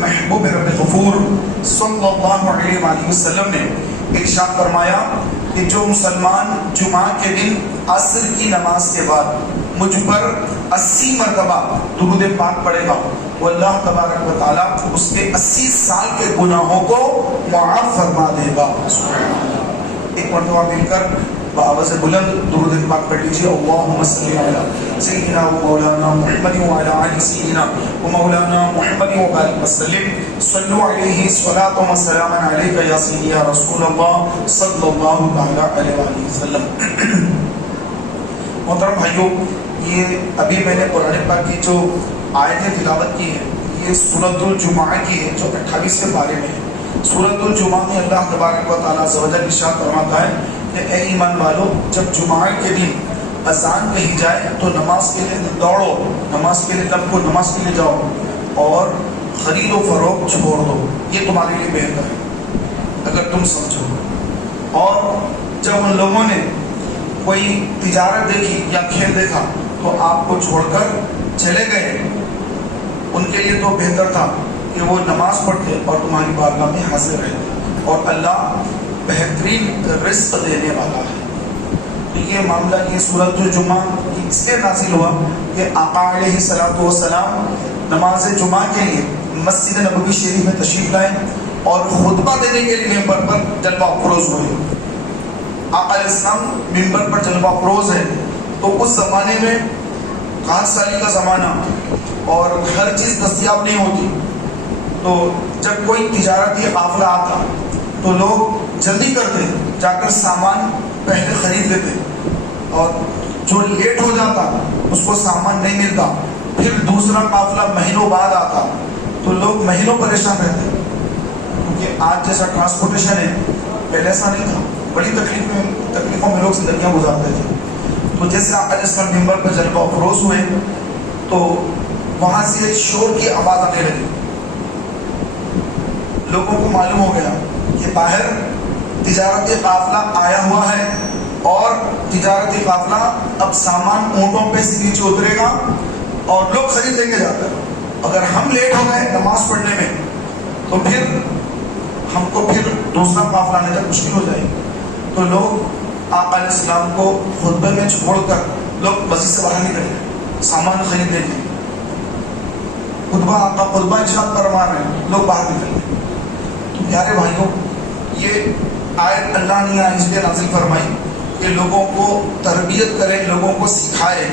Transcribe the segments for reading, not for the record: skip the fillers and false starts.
محبوب رب غفور صلی اللہ علیہ وآلہ وسلم نے ارشاد فرمایا کہ جو مسلمان جمعہ کے دن عصر کی نماز کے بعد مجھ پر 80 مرتبہ درود پاک پڑھے گا وہ اللہ تبارک و تعالیٰ اس کے 80 سال کے گناہوں کو معاف فرما دے گا. ایک مرتبہ مل کر بآواز بلند درود پاک پڑھ لیجیے. اللہم صلی علی سیدنا و مولانا محمد وعلی آل سیدنا و مولانا محمد وبارک وسلم. صلو علیہ صلاۃ و سلام علیک یا سیدی یا رسول اللہ صلی اللہ تعالی علیہ وآلہ وسلم. محترم بھائیو، یہ ابھی میں نے قرآن پاک کی جو آیتیں تلاوت کی ہیں یہ سورۃ الجمعہ کی ہے جو 28ویں پارے میں ہے. سورۃ الجمعہ میں اللہ تبارک و تعالیٰ عز و جل ارشاد فرماتا ہے کہ اے ایمان والو، جب جمعہ کے دن اذان کہی جائے تو نماز کے لیے دوڑو، نماز کے لیے لپکو، نماز کے لیے جاؤ اور خرید و فروخت چھوڑ دو، یہ تمہارے لیے بہتر ہے اگر تم سمجھو. اور جب ان لوگوں نے کوئی تجارت دیکھی یا کھیل دیکھا تو آپ کو چھوڑ کر چلے گئے، ان کے لیے تو بہتر تھا کہ وہ نماز پڑھتے اور تمہاری بارگاہ میں حاضر رہتے. اور اللہ بہترین رزق دینے والا ہے. تو یہ معاملہ یہ سورۃ الجمعہ اس لیے نازل ہوا کہ آقا علیہ الصلوۃ والسلام نماز جمعہ کے لیے مسجد نبوی شریف میں تشریف لائے اور خطبہ دینے کے لیے ممبر پر جلوہ افروز ہوئے. آقا علیہ السلام ممبر پر جلوہ افروز ہے تو اس زمانے میں 5 سالی کا زمانہ اور ہر چیز دستیاب نہیں ہوتی. تو جب کوئی تجارتی قافلہ آتا تو لوگ جلدی کرتے جا کر سامان پہلے خرید لیتے اور جو لیٹ ہو جاتا اس کو سامان نہیں ملتا، پھر دوسرا قافلہ مہینوں بعد آتا تو لوگ مہینوں پریشان رہتے. کیونکہ آج جیسا ٹرانسپورٹیشن ہے پہلے ایسا نہیں تھا، بڑی تکلیفوں میں لوگ زندگیاں گزارتے تھے. تو جیسے آقا علیہ السلام ممبر پر جلوہ افروز ہوئے تو وہاں سے شور کی آواز آنے لگی. لوگوں کو معلوم ہو گیا کہ باہر تجارتی قافلہ آیا ہوا ہے اور تجارتی قافلہ اب سامان اونٹوں پہ سے نیچے اترے گا اور لوگ خریدیں گے جا کر. اگر ہم لیٹ ہو گئے نماز پڑھنے میں تو پھر ہم کو پھر دوسرا قافلہ آنے تک مشکل ہو جائے گی. تو لوگ آقا علیہ السلام کو خطبے میں چھوڑ کر لوگ مسجد سے باہر نکلے سامان خریدنے کے لیے. خطبہ ارشاد فرما رہے ہیں، لوگ باہر نکلے. تو پیارے بھائیوں، یہ آیت اللہ نے اس لیے نازل فرمائی کہ لوگوں کو تربیت کرے، لوگوں کو سکھائے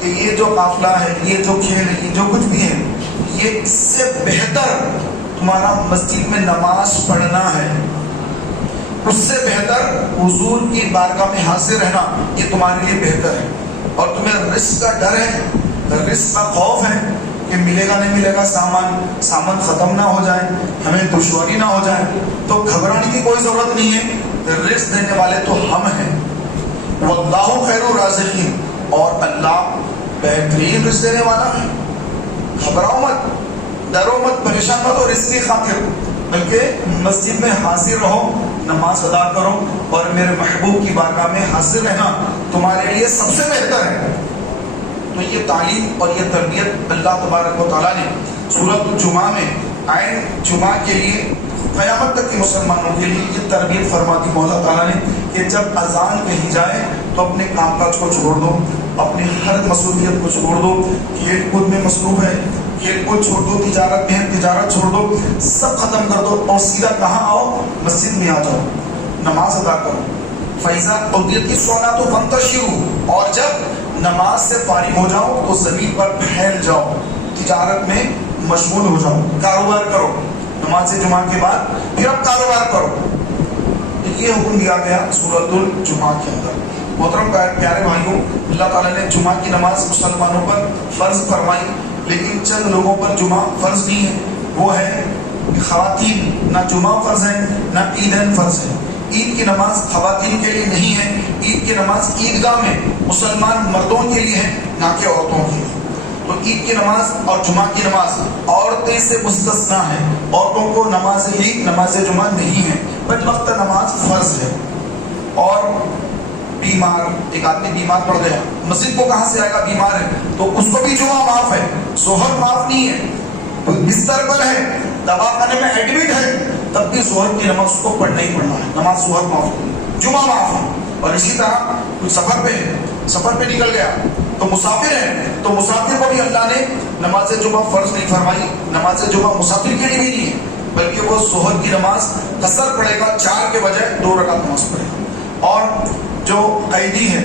کہ یہ جو قافلہ ہے، یہ جو کھیل ہے، یہ جو کچھ بھی ہے، یہ اس سے بہتر تمہارا مسجد میں نماز پڑھنا ہے. اس سے بہتر حضور کی بارگاہ میں حاضر رہنا یہ تمہارے لیے بہتر ہے. اور تمہیں رزق کا ڈر ہے، رزق کا خوف ہے کہ ملے گا نہیں ملے گا، سامان ختم نہ ہو جائے، ہمیں دشواری نہ ہو جائے، تو گھبرانے کی کوئی ضرورت نہیں ہے. رزق دینے والے تو ہم ہیں. واللہ خیر الرازقین، اور اللہ بہترین رزق دینے والا ہے. گھبراؤ مت، ڈرو مت، پریشان مت ہو رزق کی خاطر، بلکہ مسجد میں حاضر رہو، نماز ادا کرو اور میرے محبوب کی بارگاہ میں حاضر رہنا تمہارے لیے سب سے بہتر ہے. تو یہ تعلیم اور یہ تربیت اللہ تبارک و تعالیٰ نے سورۃ الجمعہ میں عین جمعہ کے لیے قیامت تک کے مسلمانوں کے لیے یہ تربیت فرما دی مولا تعالیٰ نے کہ جب اذان کہی جائے تو اپنے کام کاج کو چھوڑ دو، اپنی ہر مصروفیت کو چھوڑ دو. کھیل کود میں مصروف ہے، کھیل کود چھوڑ دو، تجارت میں ہے تجارت چھوڑ دو، سب ختم کر دو اور سیدھا کہاں آؤ؟ مسجد میں آ جاؤ، نماز ادا کرو. فَإِذَا قُضِيَتِ الصَّلَاةُ فَانتَشِرُوا، اور جب نماز سے فارغ ہو جاؤ تو زمین پر پھیل جاؤ، تجارت میں مشغول ہو جاؤ، کاروبار کرو. نماز جمعہ کے بعد پھر اب کاروبار کرو. یہ حکم دیا گیا سورۃ الجمعہ کے اندر. محترم پیارے بھائیوں، اللہ تعالیٰ نے جمعہ کی نماز مسلمانوں پر فرض فرمائی، لیکن چند لوگوں پر جمعہ فرض نہیں ہے. وہ ہے خواتین، نہ جمعہ فرض ہے نہ عیدین فرض ہے. عید کی نماز خواتین کے لیے نہیں ہے. عید کی نماز عیدگاہ میں مسلمان مردوں کے لیے ہے، نہ کہ عورتوں کے لیے. تو عید کی نماز اور جمعہ کی نماز عورتیں سے مستثنا ہے. عورتوں کو نماز عید نماز جمعہ نہیں ہے، بدوقت نماز فرض ہے. اور بیمار، ایک آدمی بیمار پڑ گیا، مسجد کو کہاں سے آئے گا؟ بیمار ہے تو اس کو بھی جمعہ معاف ہے، ظہر معاف نہیں ہے. بستر پر ہے دوا خانے میں ایڈمٹ ہے، تب بھی ظہر کی نماز اس کو پڑھنا ہی پڑھنا ہے، نماز ظہر معاف ہے، جمعہ معاف ہے۔ اور اسی طرح کوئی سفر پہ ہے، سفر پہ نکل گیا تو مسافر ہے، تو مسافر کو بھی اللہ نے نماز جمعہ فرض نہیں فرمائی، نماز جمعہ مسافر کے لیے بھی نہیں ہے، بلکہ وہ ظہر کی نماز قصر پڑھے گا، 4 کے بجائے 2 رکعت نماز پڑھے گا۔ اور جو قیدی ہے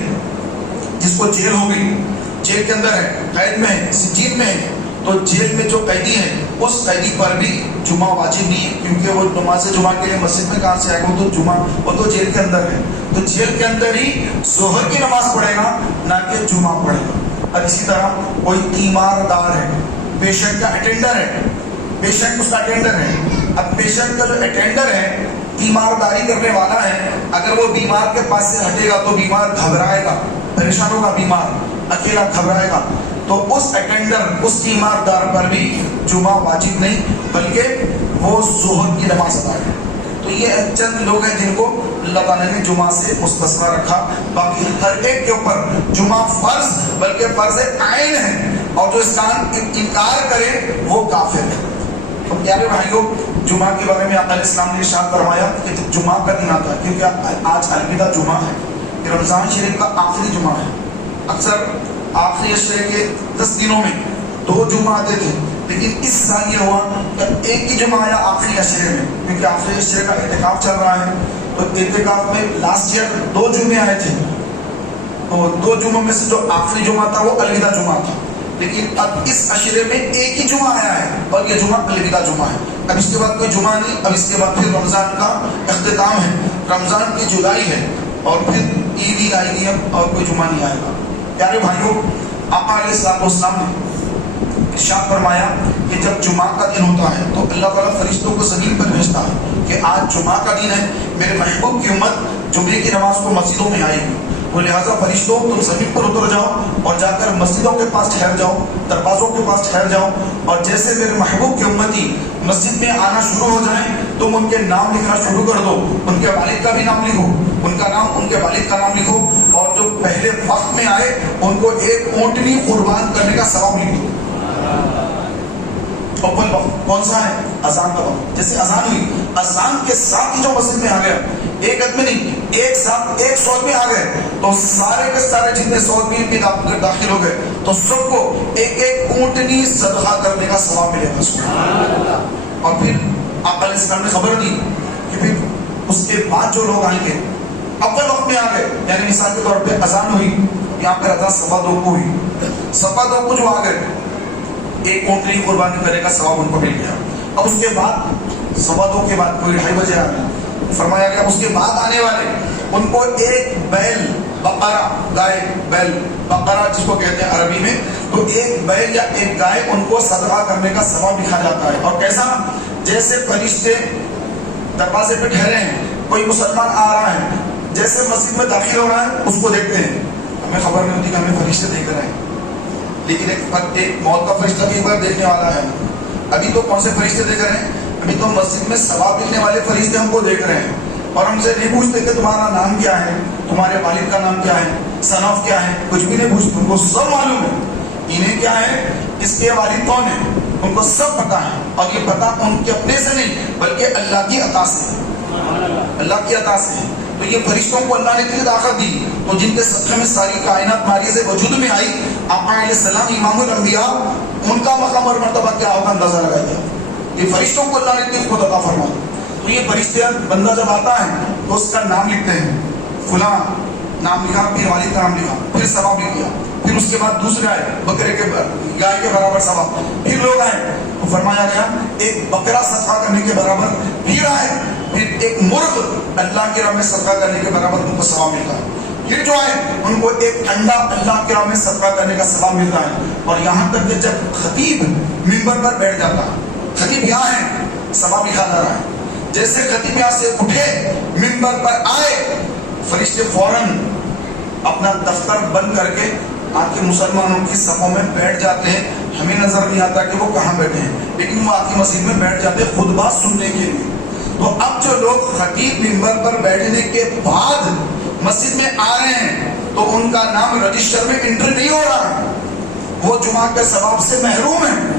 جس کو جیل ہو گئی، جیل کے اندر ہے، قید میں ہے، سجین میں ہے، تو جیل میں جو قیدی ہے اس قیدی پر بھی جمعہ واجب نہیں ہے، کیونکہ وہ نماز جمعہ کے لیے مسجد میں کہاں سے آئے گا، وہ تو جیل کے اندر ہے، تو جیل کے اندر ہی ظہر کی نماز پڑھے گا، نہ کہ جمعہ پڑھے گا۔ اور اسی طرح کوئی تیماردار ہے، پیشنٹ کا اٹینڈر ہے، پیشنٹ اس کا اٹینڈر ہے، اب پیشنٹ کا جو اٹینڈر ہے تیمارداری کرنے والا ہے، اگر وہ بیمار کے پاس سے ہٹے گا تو بیمار گھبرائے گا، پریشان ہوگا، بیمار اکیلا گھبرائے گا، تو اس اٹینڈر، اس تیماردار پر بھی جمعہ واجب نہیں، بلکہ وہ ظہر کی نماز ادا ہے۔ تو یہ چند لوگ ہیں جن کو اللہ تعالیٰ نے جمعہ سے مستثنی رکھا، باقی ہر ایک کے اوپر جمعہ فرض بلکہ فرض عین ہے، اور جو اس کا انکار کرے وہ کافر ہے۔ تو پیارے بھائیوں، جمعہ کے بارے میں آقا علیہ السلام نے ارشاد فرمایا کہ جب جمعہ کا دن آتا ہے، کیونکہ آج الوداع جمعہ ہے، رمضان شریف کا آخری جمعہ ہے، اکثر آخری عشرے کے 10 دنوں میں 2 جمعہ آتے تھے، لیکن اس سال یہ ہوا کہ ایک ہی جمعہ آیا آخری عشرے میں، کیونکہ آخری عشرے کا اعتکاف چل رہا ہے، تو اعتکاف میں لاسٹ ایئر 2 جمعے آئے تھے، تو 2 جمعوں میں سے جو آخری جمعہ تھا وہ الوداع جمعہ تھا، لیکن اب اس عشرے میں ایک ہی جمعہ آیا ہے اور یہ جمعہ الوداع جمعہ ہے۔ اب اس کے بعد کوئی جمعہ نہیں، اب اس کے بعد پھر رمضان کا اختتام ہے، رمضان کی جولائی ہے، اور پھر عید ہی آئے گی، اب اور کوئی جمعہ نہیں آئے گا۔ پیارے بھائیوں، آقا علیہ السلام نے ارشاد فرمایا کہ جب جمعہ کا دن ہوتا ہے تو اللہ تعالیٰ فرشتوں کو زمین پر بھیجتا ہے کہ آج جمعہ کا دن ہے، میرے محبوب کی امت جمعے کی نماز کو مسجدوں میں آئے گی، تو لہٰذا فرشتوں تم زمین پر اتر جاؤ اور جا کر مسجدوں کے پاس ٹھہر جاؤ، دروازوں کے پاس ٹھہر جاؤ، اور جیسے میرے محبوب کی امتی مسجد میں آنا شروع ہو جائیں تم ان کے نام لکھنا شروع کر دو، ان کے والد کا بھی نام لکھو، ان کا نام، ان کے والد کا نام لکھو، اور جو پہلے وقت میں آئے ان کو ایک اونٹنی قربان کرنے کا ثواب لکھ دو۔ اول وقت کون سا ہے؟ اذان کا وقت۔ جیسے اذان ہوئی، اذان کے ساتھ ہی جو مسجد میں آ گیا، ایک آدمی نہیں، ایک ساتھ 100 آدمی آ گئے، تو سارے کے سارے جتنے 100 آدمی بھی داخل ہو گئے تو سب کو ایک ایک اونٹنی صدقہ کرنے کا ثواب ملے گا۔ اور پھر آقا علیہ السلام نے خبر دی کہ پھر اس کے بعد جو لوگ آئیں گے اول وقت میں آ گئے، یعنی مثال کے طور پہ اذان ہوئی، یہاں پر اذان 2:15 کو ہوئی، 2:15 کو جو آ گئے ایک اونٹنی قربانی کرنے کا ثواب ان کو مل گیا۔ اب اس کے بعد 2:15 کے بعد کوئی 2:30 بجے آ گیا، فرمایا گیا اس کے بعد آنے والے ان کو ایک بیل، بقرہ، گائے، بیل، بقرہ جس کو کہتے ہیں عربی میں، تو ایک بیل یا ایک گائے ان کو صدقہ کرنے کا ثواب لکھا جاتا ہے۔ اور کیسا؟ جیسے فرشتے دروازے پہ ٹھہرے ہیں، کوئی مسلمان آ رہا ہے، جیسے مسجد میں داخل ہو رہا ہے اس کو دیکھتے ہیں، ہمیں خبر نہیں ہوتی کہ ہمیں فرشتے دیکھ رہے ہیں، لیکن ایک موت کا فرشتہ بھی ایک بار دیکھنے والا ہے۔ ابھی تو کون سے فرشتے دیکھ رہے ہیں؟ ابھی تو مسجد میں ثواب لکھنے والے فرشتے ہم کو دیکھ رہے ہیں، اور ہم سے نہیں پوچھتے کہ تمہارا نام کیا ہے، تمہارے والد کا نام کیا ہے، سن آف کیا ہے، کچھ بھی نہیں پوچھتے، ان کو سب معلوم ہے انہیں کیا ہے، اس کے والد کون ہے، ان کو سب پتا ہے، اور یہ پتا ان کے اپنے سے نہیں بلکہ اللہ کی عطا سے ہے، اللہ کی عطا سے ہے۔ تو یہ فرشتوں کو اللہ نے اتنی طاقت دی، تو جن کے صدقے میں ساری کائنات ماریز وجود میں آئی، آقا علیہ السلام امام الانبیاء، ان کا مقام اور مرتبہ کیا ہوگا اندازہ لگائیے۔ یہ فرشتوں کو اللہ نے اتنی قوت عطا فرمائی، تو یہ فرشتے بندہ جب آتا ہے تو اس کا نام لکھتے ہیں، فلاں نام لکھا، پھر والد کا نام لکھا، پھر ثواب لکھ دیا، پھر اس کے بعد دوسرے آئے، بکرے کے، گائے کے برابر ثواب، پھر لوگ آئے تو فرمایا گیا ایک بکرا صدقہ کرنے کے برابر، پھر آئے، پھر ایک مرغ اللہ کی راہ میں صدقہ کرنے کے برابر ان کو ثواب ملتا ہے، پھر جو آئے ان کو ایک انڈا اللہ کی راہ میں صدقہ کرنے کا ثواب ملتا ہے۔ اور یہاں تک کہ جب خطیب منبر پر بیٹھ جاتا ہے، خطیب یہاں ہے، ثواب لکھا جا رہا ہے، جیسے خطیب یہاں سے اٹھے منبر پر آئے، فرشتے فوراً اپنا دفتر بند کر کے آ کے مسلمانوں کی صفوں میں بیٹھ جاتے ہیں، ہمیں نظر نہیں آتا کہ وہ کہاں بیٹھے ہیں، لیکن وہ آ کے مسجد میں بیٹھ جاتے ہیں خطبہ سننے کے لیے۔ تو اب جو لوگ خطیب منبر پر بیٹھنے کے بعد مسجد میں آ رہے ہیں تو ان کا نام رجسٹر میں انٹر نہیں ہو رہا، وہ جمعہ کے ثواب سے محروم ہیں۔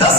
10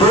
2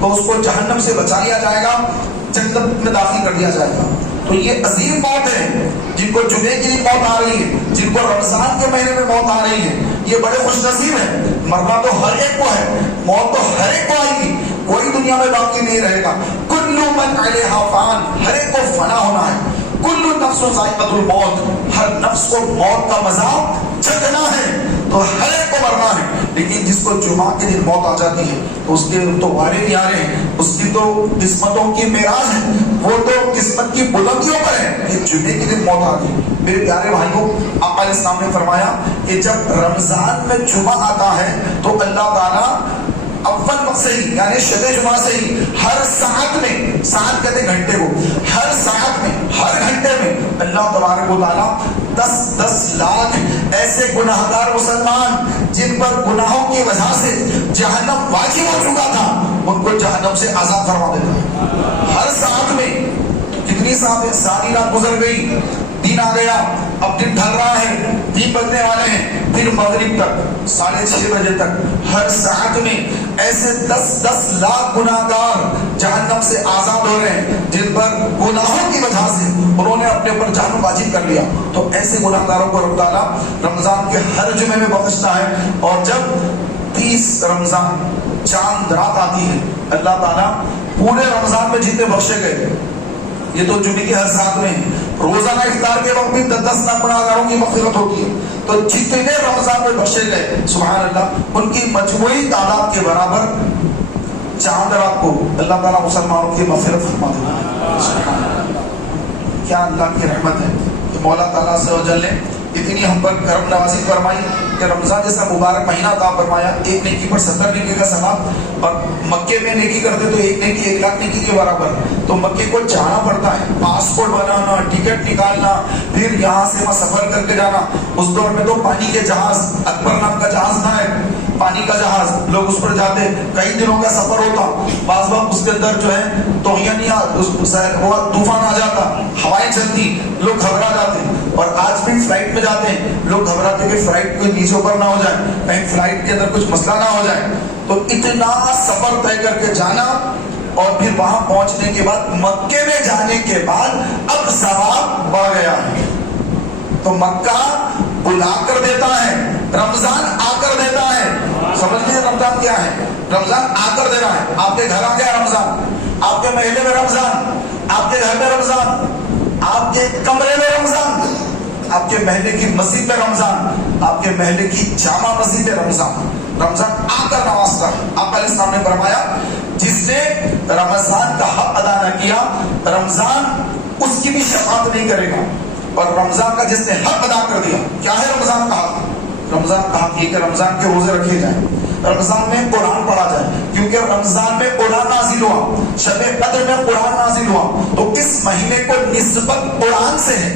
تو اس کو جہنم سے بچا لیا جائے گا, جنت میں داخل کر دیا جائے گا. تو یہ عظیم موت ہے. جن کو جمعے کی موت آ رہی ہے, جن کو رمضان کے مہینے میں موت آ رہی ہے, یہ بڑے خوش نصیب ہیں. مرنا تو ہر ایک کو ہے, موت تو ہر ایک کو آئے گی, کوئی دنیا میں باقی نہیں رہے گا. کل من علیہا فان, ہر ایک کو فنا ہونا ہے. کل نفس ذائقۃ الموت, ہر نفس کو موت کا مزہ چکھنا ہے, تو ہر ایک کو مرنا ہے. لیکن جس کو جمعہ کے دن موت آ جاتی ہے تو اس کے تو وارے نہیں آ رہے ہیں, اس کی تو قسمتوں کی معراج ہے, وہ تو قسمت کی بلندیوں پر ہے. یہ جمعے کے دن موت آ گئی. میرے پیارے بھائیوں, آقا علیہ السلام نے فرمایا کہ جب رمضان میں جمعہ آتا ہے تو اللہ تعالیٰ اول وقت سے ہی, یعنی شب جمعہ سے ہی, ہر ساعت میں, ساعت کہتے گھنٹے کو, ہر ساعت میں, ہر گھنٹے میں اللہ تبارک و تعالیٰ 10 لاکھ ایسے گناہگار مسلمان جن پر گناہوں کی وجہ سے جہنم واجب ہو چکا تھا, ان کو جہنم سے آزاد فرما دیتا ہے. ہر ساعت میں. کتنی ساعتیں, ساری رات گزر گئی, دن آ گیا, اب دن ڈھل رہا ہے, 3 بجنے والے ہیں, پھر مغرب تک 6:30 بجے تک ہر ساعت میں ایسے 10 لاکھ گناہگار جہنم سے آزاد ہو رہے ہیں جن پر گناہوں کی وجہ سے انہوں نے اپنے اوپر جہنم واجب کر لیا. تو ایسے گناہگاروں کو رب تعالیٰ رمضان کے ہر جمعے میں بخشتا ہے. اور جب 30 رمضان چاند رات آتی ہے, اللہ تعالیٰ پورے رمضان میں جتنے بخشے گئے, یہ تو جمعے کی ہر ساتھ میں روزانہ افطار کے وقت بھی 10 لاکھ گناہگاروں کی مغفرت ہوتی ہے. تو جتنے رمضان میں بخشے گئے, سبحان اللہ, ان کی مجموعی تعداد کے برابر چاند رات کو اللہ تعالیٰ مسلمانوں کی مغفرت فرما دیتا ہے. سبحان اللہ, کیا اللہ کی رحمت ہے کہ مولا تعالیٰ عز و جل نے اتنی ہم پر کرم نوازی فرمائی کہ رمضان جیسا مبارک مہینہ عطا فرمایا. ایک نیکی پر 70 نیکی کا ثواب, اور مکے میں نیکی کرتے تو ایک نیکی 1 لاکھ نیکی کے برابر. تو مکے کو جانا پڑتا ہے, پاسپورٹ بنانا, ٹکٹ نکالنا, پھر یہاں سے وہاں سفر کر کے جانا. اس دور میں تو پانی کے جہاز, اکبر نام کا جہاز تھا, پانی کا جہاز, لوگ اس پر جاتے, کئی دنوں کا سفر ہوتا. بعض وقت اس کے اندر جو ہے طوفان آ جاتا, ہوائیں چلتی, لوگ گھبرا جاتے. اور آج بھی فلائٹ میں جاتے ہیں, لوگ گھبراتے کہ فلائٹ کوئی نیچے اوپر نہ ہو جائے, کہیں فلائٹ کے اندر کچھ مسئلہ نہ ہو جائے. تو اتنا سفر طے کر کے جانا, اور پھر وہاں پہنچنے کے بعد, مکے میں جانے کے بعد اب ثواب بڑھ گیا ہے. تو مکہ بلا کر دیتا ہے, رمضان آ کر دیتا ہے. سمجھ لیجیے رمضان کیا ہے, رمضان آ کر دینا ہے. آپ کے گھر آ گیا رمضان, آپ کے محلے میں رمضان, آپ کے گھر میں رمضان, آپ کے کمرے میں رمضان, آپ کے محلے کی مسجد میں رمضان, آپ کے محلے کی جامع مسجد میں رمضان. رمضان آ کر نوازتا ہے. آقا علیہ السلام نے فرمایا جس نے رمضان کا حق ادا نہ کیا, رمضان اس کی بھی شفاعت نہیں کرے گا. اور رمضان کا جس نے حق ادا کر دیا, کیا ہے رمضان کا حق؟ رمضان کا حق یہ کہ رمضان کے روزے رکھے جائیں, رمضان میں قرآن پڑھا جائے, کیونکہ رمضان میں قرآن نازل ہوا, شب قدر میں قرآن نازل ہوا. تو اس مہینے کو نسبت قرآن سے ہے.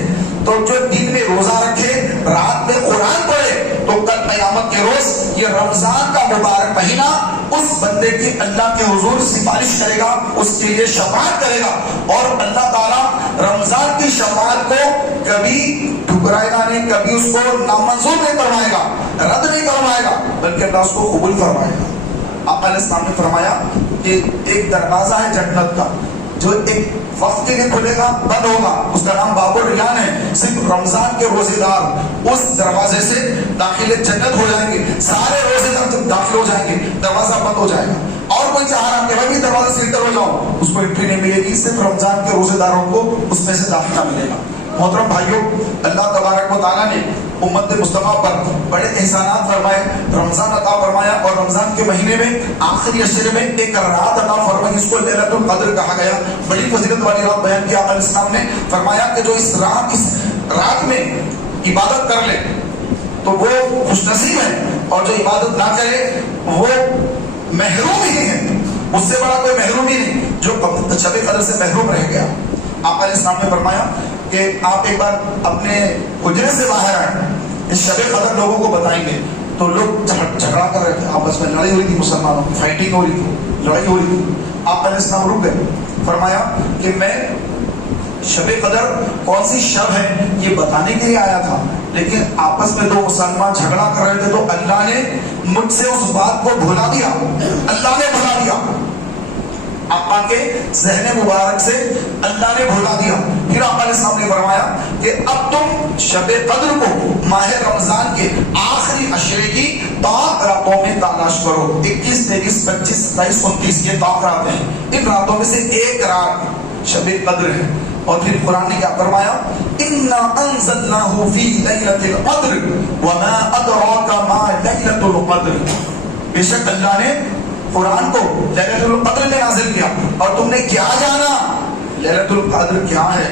تو جو دن میں روزہ رکھے, رات میں قرآن پڑھے, تو کل قیامت کے روز یہ رمضان کا مبارک مہینہ اس بندے کی اللہ کے حضور سفارش کرے گا, اس کے لیے شفاعت کرے گا. اور اللہ تعالیٰ رمضان کی شفاعت کو کبھی ٹھکرائے گا نہیں, کبھی اس کو نامنظور نہیں کروائے گا, رد نہیں کروائے گا, بلکہ اللہ اس کو قبول فرمائے گا. آقا علیہ السلام نے فرمایا کہ ایک دروازہ ہے جنت کا جو ایک وقت کے لیے کھلے گا, بند ہوگا, اس کا نام باب الریان ہے. صرف رمضان کے روزے دار اس دروازے سے داخل جنت ہو جائیں گے. سارے روزے دار جب داخل ہو جائیں گے دروازہ بند ہو جائے گا. اور کوئی چاہ رہا کہ میں بھی دروازے سے انٹر ہو جاؤں, اس کو انٹری نہیں ملے گی. صرف رمضان کے روزے داروں کو اس میں سے داخلہ ملے گا. محترم بھائیوں, اللہ تبارک و تعالیٰ نے امت مصطفیٰ پر بڑے احسانات فرمائے, رمضان عطا فرمایا. اور رمضان کے مہینے میں آخری عشرے میں ایک رات عطا فرمائی, اس کو لیلۃ القدر کہا گیا. بڑی فضیلت والی رات بیان کی. آقا علیہ السلام نے فرمایا کہ جو اس رات میں عبادت کر لے تو وہ خوش نصیب ہے, اور جو عبادت نہ کرے وہ محروم ہی ہے. اس سے بڑا کوئی محروم ہی نہیں جو شب قدر سے محروم رہ گیا. آقا علیہ السلام نے فرمایا کہ آپ ایک بار اپنے حجرے سے باہر آئے, اس شب قدر لوگوں کو بتائیں گے. تو لوگ جھگڑا کر رہے تھے, آپس میں لڑائی ہو رہی تھی, مسلمانوں کی فائٹنگ ہو رہی تھی, لڑائی ہو رہی تھی. آقا علیہ السلام رک گئے, فرمایا کہ میں شب قدر کون سی شب ہے یہ بتانے کے لیے آیا تھا, لیکن آپس میں 2 مسلمان جھگڑا کر رہے تھے تو اللہ نے مجھ سے اس بات کو بھلا دیا, اللہ نے بھلا دیا. آقا کے ذہن مبارک سے اللہ نے بھلا دیا. پھر آقا علیہ السلام نے فرمایا کہ اب تم شب قدر کو ماہ رمضان کے آخری عشرے کی طاق راتوں میں تلاش کرو. 21 23 25 27 29 یہ طاق راتیں ہیں. ان راتوں میں سے ایک رات شب قدر ہے. اور پھر قرآن نے کیا فرمایا؟ اِنَّا أَنزَلْنَاهُ فِي لَيْلَةِ الْقَدْرِ وَمَا أَدْرَاكَ مَا لَيْلَةُ الْقَدْرِ. بے شک اللہ نے قرآن کو لیلۃ القدر میں نازل کیا. اور تم نے کیا جانا لیلۃ القدر کیا ہے؟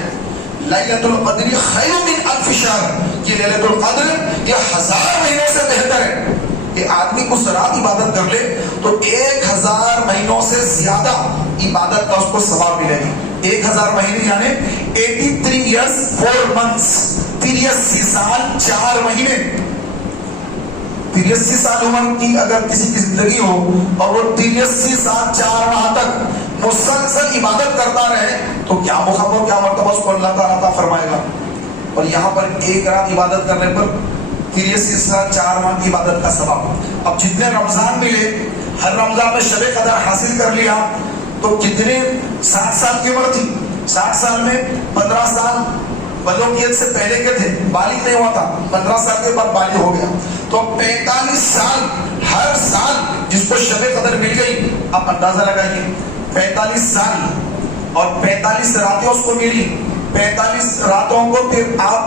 لیلۃ القدر خیر من الف شہر. یہ لیلۃ القدر یہ 1000 مہینوں سے بہتر ہے. کہ آدمی اس رات عبادت کر لے تو 1000 مہینوں سے زیادہ عبادت کا اس کو ثواب ملے گا. 1000 مہینے یعنی 83 years 4 months. 83 سال 4 مہینے. 83 سال عمر کی اگر کسی کی زندگی ہو اور وہ 83 سال 4 ماہ تک مسلسل عبادت کرتا رہے تو کیا مخاطب کیا مرتبہ اس کو اللہ تعالیٰ عطا فرمائے گا. اور یہاں پر ایک رات عبادت کرنے پر 83 سال 4 ماہ کی عبادت کا ثواب. اب جتنے رمضان ملے, ہر رمضان میں شب قدر حاصل کر لیا تو کتنے 60 سال کی عمر تھی. 60 سال میں 15 سال بلوغیت سے پہلے کے تھے, بالغ نہیں ہوا تھا. 15 سال کے بعد بالغ ہو گیا تو 45 سال ہر سال جس کو شب قدر مل گئی. آپ اندازہ لگائیے 45 سال اور 45 راتیں اس کو ملی. 45 راتوں کو پھر آپ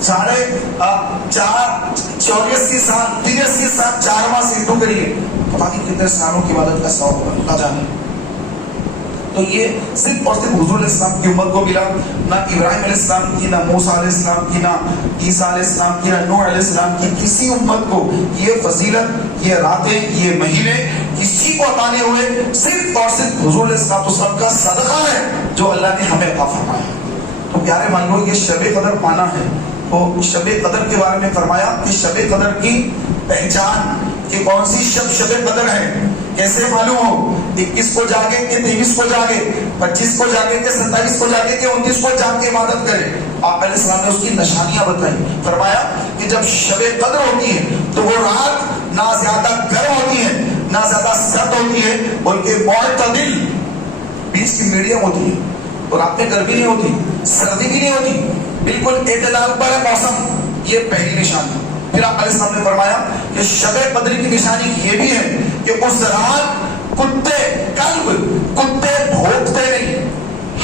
84 سال 83 سال 4 ماہ سے انٹو کریے, پتہ نہیں کتنے سالوں کی عبادت کا ثواب ہوگا اللہ جانے. تو یہ صرف اور صرف حضور علیہ السلام کی امت کو ملا. نہ ابراہیم علیہ السلام کی, نہ موسیٰ علیہ السلام کی, نہ عیسیٰ علیہ السلام کی, نہ نوح علیہ السلام کی. کسی امت کو یہ فضیلت, یہ راتیں, یہ مہینے کسی کو عطا نہیں ہوئے. صرف اور صرف حضور علیہ السلام کا صدقہ ہے جو اللہ نے ہمیں عطا فرمایا. تو پیارے بھائیوں, یہ شب قدر پانا ہے. تو شب قدر کے بارے میں فرمایا کہ شب قدر کی پہچان کہ کون سی شب قدر ہے کیسے معلوم ہو. 21 کو جاگے کہ 23 کو جاگے, 25 کو جاگے کہ 27 کو جاگے کہ 29 کو جاگ کے عبادت کرے. آپ علیہ السلام نے اس کی نشانیاں بتائی. فرمایا کہ جب شب قدر ہوتی ہے تو وہ رات نہ زیادہ گرم ہوتی ہے نہ زیادہ سرد ہوتی ہے, بلکہ معتدل بیچ کی میڈیم ہوتی ہے. اور رات میں گرمی نہیں ہوتی, سردی بھی نہیں ہوتی, بالکل اعتدال پر ہے موسم. یہ پہلی نشانی. پھر آپ علیہ السلام نے فرمایا کہ شب قدر کی نشانی یہ بھی ہے کہ اس رات کتے بھونکتے نہیں.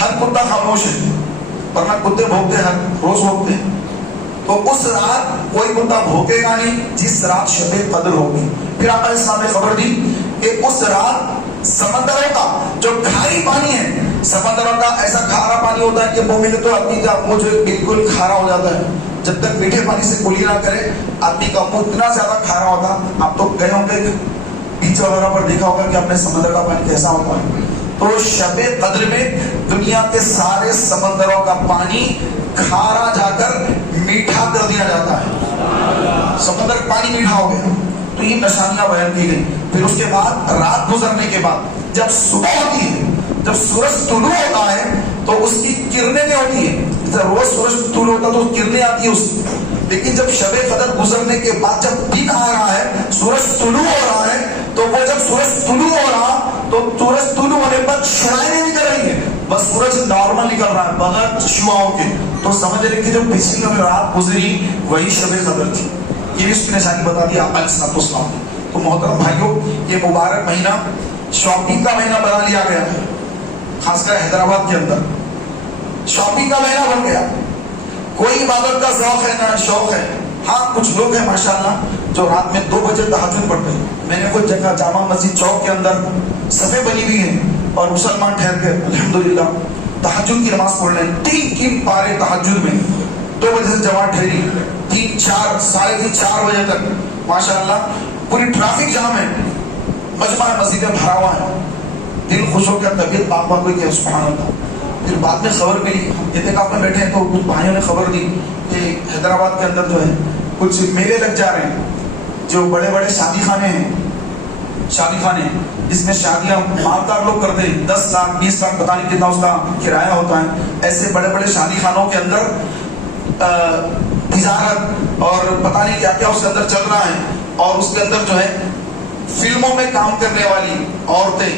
ہر کتا خاموش ہے, ورنہ کتے بھونکتے ہر روز بھونکتے ہیں. تو اس رات کوئی کتا بھونکے گا نہیں جس رات شب قدر ہوگی. پھر آپ علیہ السلام نے خبر دی کہ اس رات سمندروں کا جو کھاری پانی ہے, سمندروں کا ایسا کھارا پانی ہوتا ہے کہ وہ ملے تو آدمی کا منہ جو بالکل کھارا ہو جاتا ہے. جب تک میٹھے پانی سے کلی نہ کرے آدمی کا منہ اتنا زیادہ کھارا ہوتا. آپ تو گئے ہوں گے بیچ وغیرہ پر, دیکھا ہوگا کہ اپنے سمندر کا پانی کیسا ہوتا ہے. تو شب قدر میں دنیا کے سارے سمندروں کا پانی کھارا جا کر میٹھا کر دیا جاتا ہے. سمندر کا پانی میٹھا ہو گیا. تو یہ نشانیاں بیان کی گئی. پھر اس کے بعد رات گزرنے کے بعد جب صبح ہوتی ہے, جب سورج طلوع ہوتا ہے تو اس کی کرنیں نہیں ہوتی ہیں. روز سورج طلوع ہوتا تو کرنیں آتی ہیں اس کی. لیکن جب شب قدر گزرنے کے بعد جب دن آ رہا ہے, سورج طلوع ہو رہا ہے, تو وہ جب سورج طلوع ہو رہا تو سورج طلوع ہونے پر شعاعیں نہیں نکل رہی ہیں, بس سورج نارمل نکل رہا ہے بغیر شعاعوں کے. تو سمجھ رہے کہ جو پچھلی رات گزری وہی شب قدر تھی. یہ بھی اس کی نشانی بتا دی آپ علیہ السلام نے. تو محترم بھائیوں, یہ مبارک مہینہ شاپنگ کا مہینہ بنا لیا گیا ہے. خاص کر حیدرآباد کے اندر شاپنگ کا مہینہ بن گیا. کوئی عبادت کا ذوق ہے نہ شوق ہے. ہاں کچھ لوگ ہیں ماشاءاللہ جو رات میں 2 بجے تہجد پڑھتے ہیں. میں نے کوئی جگہ جامع مسجد چوک کے اندر صفیں بنی ہوئی ہیں اور مسلمان ٹھہر کے الحمدللہ تہجد کی نماز پڑھ رہے ہیں. 3 پارے تہجد میں 2 بجے سے جماعت ٹھہری, 3 4 ساڑھے 3 4 بجے تک ماشاءاللہ پوری ٹریفک جام ہے. مجمع مسجد میں بھرا ہوا ہے. دل خوش ہو گیا, طبیعت پاک پاک ہوئی کہ سبحان اللہ. پھر بعد میں خبر ملی, اعتکاف میں بیٹھے ہیں تو کچھ بھائیوں نے خبر دی کہ حیدرآباد کے اندر جو ہے کچھ میلے لگ جا رہے ہیں, جو بڑے بڑے شادی خانے ہیں, شادی خانے جس میں شادیاں مالدار لوگ کرتے ہیں, 10 لاکھ 20 لاکھ پتہ نہیں کتنا اس کا کرایہ ہوتا ہے. ایسے بڑے بڑے شادی خانوں کے اندر تجارت اور پتہ نہیں کیا کیا اس کے اندر چل رہا ہے. اور اس کے اندر جو ہے فلموں میں کام کرنے والی عورتیں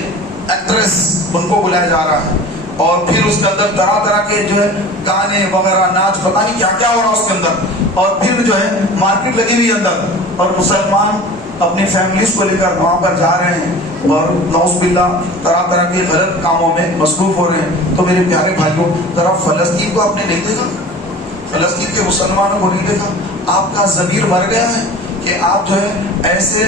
ایکٹریس ان کو بلایا جا رہا ہے، اور پھر اس کے اندر طرح طرح کے جو ہے گانے وغیرہ ناچ پتہ نہیں کیا کیا ہو رہا اس کے اندر، اور پھر جو ہے مارکیٹ لگی ہوئی اندر، اور مسلمان اپنی فیملیز کو لے کر وہاں پر جا رہے ہیں اور نعوذ باللہ طرح طرح کے غلط کاموں میں مصروف ہو رہے ہیں۔ تو میرے پیارے بھائیوں، ذرا فلسطین کو آپ نے نہیں دیکھا؟ فلسطین کے مسلمانوں کو نہیں دیکھا؟ آپ کا ضمیر مر گیا ہے کہ آپ جو ہے ایسے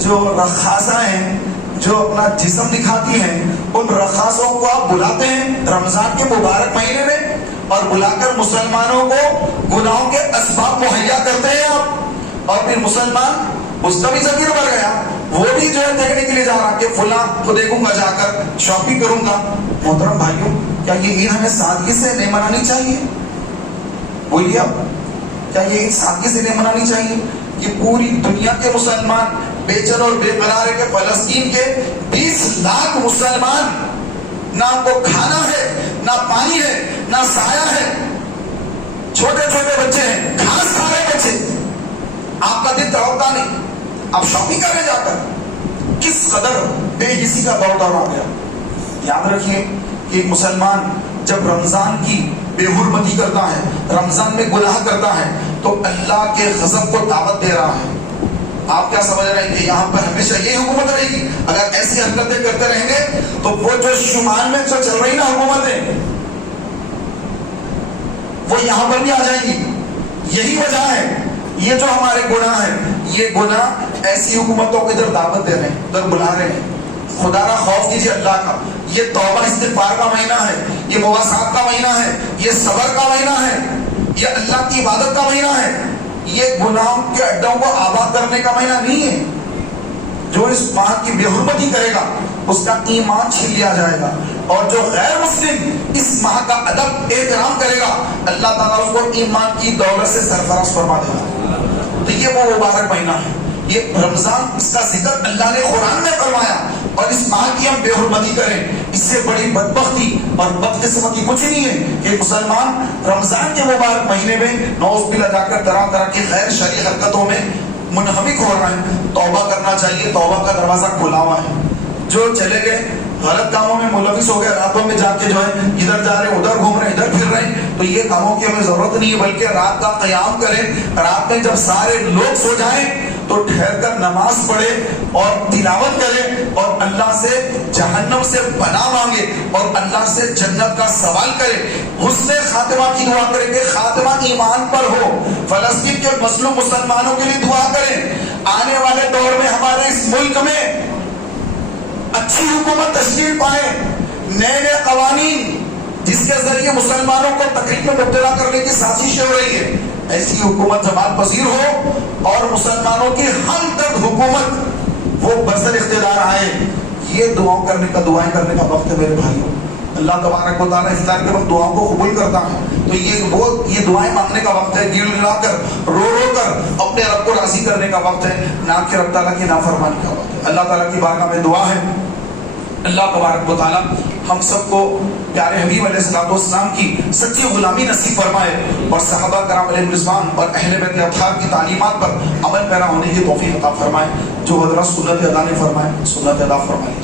جو رقاصہ ہیں جو اپنا جسم دکھاتی ہیں، ان رقاصوں کو آپ بلاتے ہیں رمضان کے مبارک مہینے میں، اور بلا کر مسلمانوں کو گناہوں کے اسباب مہیا کرتے ہیں آپ، اور پھر مسلمان اس کا بھی ضمیر مر گیا، وہ بھی جو ہے دیکھنے کے لیے جا رہا کہ فلاں کو دیکھوں گا، جا کر شاپنگ کروں گا۔ محترم بھائیوں، کیا یہ عید ہمیں سادگی سے نہیں منانی چاہیے؟ بولیے آپ، کیا یہ عید سادگی سے نہیں منانی چاہیے کہ پوری دنیا کے مسلمان بے چین اور بے قرار ہے کہ فلسطین کے 20 لاکھ مسلمان نہ کو کھانا ہے، نہ پانی ہے، نہ سایہ ہے، چھوٹے چھوٹے بچے ہیں، گھاس کھا رہے بچے، آپ کا دل تڑپتا نہیں؟ آپ شاپنگ کرنے جا کر کس قدر بے حسی کا دور آ گیا۔ یاد رکھیے کہ ایک مسلمان جب رمضان کی بے حرمتی کرتا ہے، رمضان میں گناہ کرتا ہے، تو اللہ کے غضب کو دعوت دے رہا ہے۔ آپ کیا سمجھ رہے ہیں کہ یہاں پر ہمیشہ یہی حکومت رہے گی؟ اگر ایسی حرکتیں کرتے رہیں گے تو وہ جو شمال میں جو چل رہی نا حکومتیں، وہ یہاں پر بھی آ جائیں گی۔ یہی وجہ ہے، یہ جو ہمارے گناہ ہیں، یہ گناہ ایسی حکومتوں کو ادھر دعوت دے رہے ہیں، ادھر بلا رہے ہیں۔ خدا را خوف کیجیے اللہ کا۔ یہ توبہ استغفار کا مہینہ ہے، یہ مواسات کا مہینہ ہے، یہ صبر کا مہینہ ہے، یہ اللہ کی عبادت کا مہینہ ہے۔ یہ گناہوں کے اڈوں کو آباد کرنے کا مہینہ نہیں ہے۔ جو اس ماہ کی بے حرمتی کرے گا اس کا ایمان چھین لیا جائے گا، اور جو غیر مسلم اس ماہ کا ادب احترام کرے گا اللہ تعالیٰ اس کو ایمان کی دولت سے سرفراز فرما دے گا۔ تو یہ وہ مبارک مہینہ ہے، یہ رمضان، اس کا ذکر اللہ نے قرآن میں فرمایا، اور اس ماہ کی ہم بے حرمتی کریں، اس سے بڑی بدبختی اور بدقسمتی کچھ نہیں ہے کہ مسلمان رمضان کے مبارک مہینے میں نعوذ باللہ جا کر طرح طرح کی غیر شرعی حرکتوں میں منہمک ہو رہا ہے۔ توبہ کرنا چاہیے، توبہ کا دروازہ کھلا ہوا ہے۔ جو چلے گئے غلط کاموں میں ملوث ہو گئے، راتوں میں جا کے جو ہے ادھر جا رہے ادھر گھوم رہے ادھر پھر رہے، تو یہ کاموں کی ہمیں ضرورت نہیں ہے، بلکہ رات کا قیام کریں۔ رات میں جب سارے لوگ سو جائیں تو ٹھہر کر نماز پڑھے اور تلاوت کرے، اور اللہ سے جہنم سے پناہ مانگے، اور اللہ سے جنت کا سوال کرے، حسن خاتمہ کی دعا کرے کہ خاتمہ ایمان پر ہو۔ فلسطین کے مظلوم مسلمانوں کے لیے دعا کریں، آنے والے دور میں ہمارے اس ملک میں اچھی حکومت تشکیل پائے، نئے نئے قوانین جس کے ذریعے مسلمانوں کو تکلیف میں مبتلا کرنے کی سازش ہو رہی ہے، ایسی حکومت زمان پذیر ہو، اور مسلمانوں کی ہمدرد حکومت وہ برسر اقتدار آئے۔ یہ دعائیں کرنے کا وقت ہے میرے بھائیوں۔ اللہ تبارک و تعالیٰ افطار کے وقت دعاؤں کو قبول کرتا ہے، تو یہ دعائیں مانگنے کا وقت ہے، گڑ گڑا کر رو رو کر اپنے رب کو راضی کرنے کا وقت ہے، نہ کہ رب تعالیٰ کی نافرمانی کا وقت ہے۔ اللہ تعالیٰ کی بارگاہ میں دعا ہے اللہ تبارک و تعالیٰ ہم سب کو پیارے حبیب علیہ الصلوۃ والسلام کی سچی غلامی نصیب فرمائے، اور صحابہ کرام علیہ رضوان اور اہل بیت اطہار کی تعلیمات پر عمل پیرا ہونے کی توفیق عطا فرمائے۔ جو حضرات سنت ادا نہیں فرمائے، سنت ادا فرمائے۔